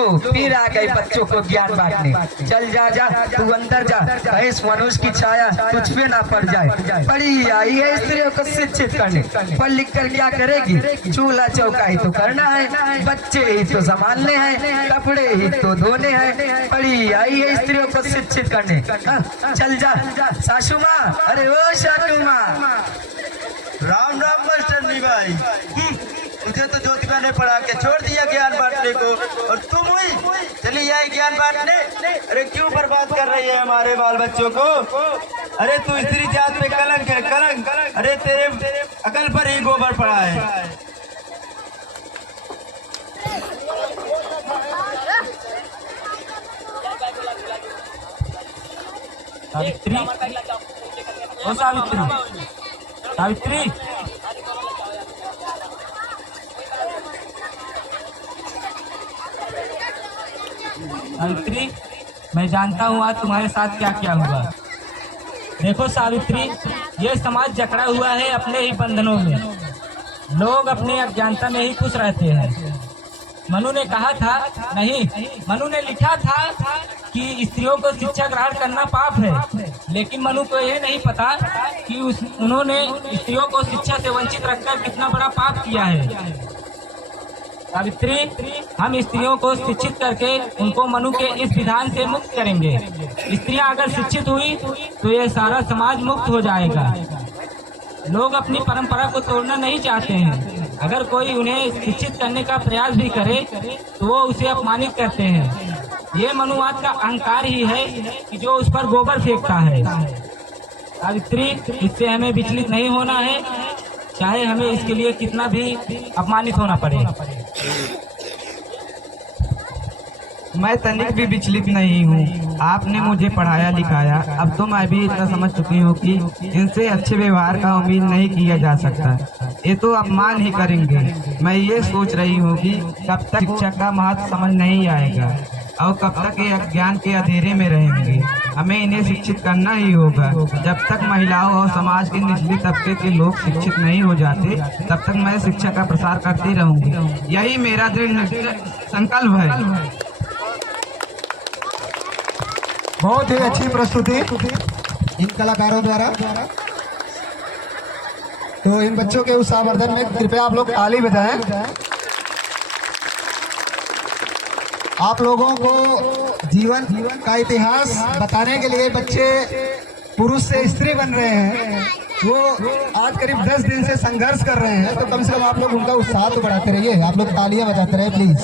लो फिर आ गए बच्चों को ज्ञान बांटने। चल जा जा तू अंदर जा, कहीं मनुष्य की छाया तुझ पे ना पड़ जाए। पढ़ी आई है स्त्रियों को शिक्षित करने, पढ़ लिख कर क्या करेगी, चूल्हा चौका ही तो करना है, बच्चे ही तो संभालने हैं, कपड़े ही तो धोने हैं। पढ़ी आई है स्त्रियों को शिक्षित करने। चल जा सासू माँ, अरे ओ सासू माँ। राम राम मास्टर भाई, मुझे तो ज्योतिबा ने पढ़ा के छोड़ दिया ज्ञान बांटने को, और तुम हुई चली आई ज्ञान बांटने। अरे क्यों बर्बाद कर रही है हमारे बाल बच्चों को। अरे तू स्त्री जात पे कलंक है, कलंक। अरे तेरे अकल पर ही गोबर पड़ा है। सावित्री, ओ सावित्री, सावित्री, सावित्री, मैं जानता हूँ आज तुम्हारे साथ क्या क्या हुआ। देखो सावित्री, ये समाज जकड़ा हुआ है अपने ही बंधनों में। लोग अपनी अज्ञानता में ही खुश रहते हैं। मनु ने कहा था, नहीं, मनु ने लिखा था कि स्त्रियों को शिक्षा ग्रहण करना पाप है, लेकिन मनु को यह नहीं पता कि उन्होंने स्त्रियों को शिक्षा से वंचित रखकर कितना बड़ा पाप किया है। सावित्री, हम स्त्रियों को शिक्षित करके उनको मनु के इस विधान से मुक्त करेंगे। स्त्रियां अगर शिक्षित हुई तो ये सारा समाज मुक्त हो जाएगा। लोग अपनी परंपरा को तोड़ना नहीं चाहते हैं। अगर कोई उन्हें शिक्षित करने का प्रयास भी करे तो वो उसे अपमानित करते हैं। ये मनुवाद का अहंकार ही है कि जो उस पर गोबर फेंकता है। सावित्री, इससे हमें विचलित नहीं होना है, चाहे हमें इसके लिए कितना भी अपमानित होना पड़े। मैं तनिक भी विचलित नहीं हूँ। आपने मुझे पढ़ाया लिखाया, अब तो मैं भी इतना समझ चुकी हूँ कि इनसे अच्छे व्यवहार का उम्मीद नहीं किया जा सकता। ये तो अपमान ही करेंगे। मैं ये सोच रही हूँ कि कब तक शिक्षा का महत्व समझ नहीं आएगा और कब तक ये अज्ञान के अंधेरे में रहेंगे। हमें इन्हें शिक्षित करना ही होगा। जब तक महिलाओं और समाज के निचले तबके के लोग शिक्षित नहीं हो जाते, तब तक मैं शिक्षा का प्रसार करती रहूंगी। यही मेरा दृढ़ संकल्प है। बहुत ही अच्छी प्रस्तुति इन कलाकारों द्वारा। तो इन बच्चों के उत्साहवर्धन में कृपया आप लोग ताली बजाएं। आप लोगों को जीवन का इतिहास बताने के लिए बच्चे पुरुष से स्त्री बन रहे हैं। वो आज करीब 10 दिन से संघर्ष कर रहे हैं, तो कम से कम आप लोग उनका उत्साह तो बढ़ाते रहिए। आप लोग तालियां बजाते रहे प्लीज।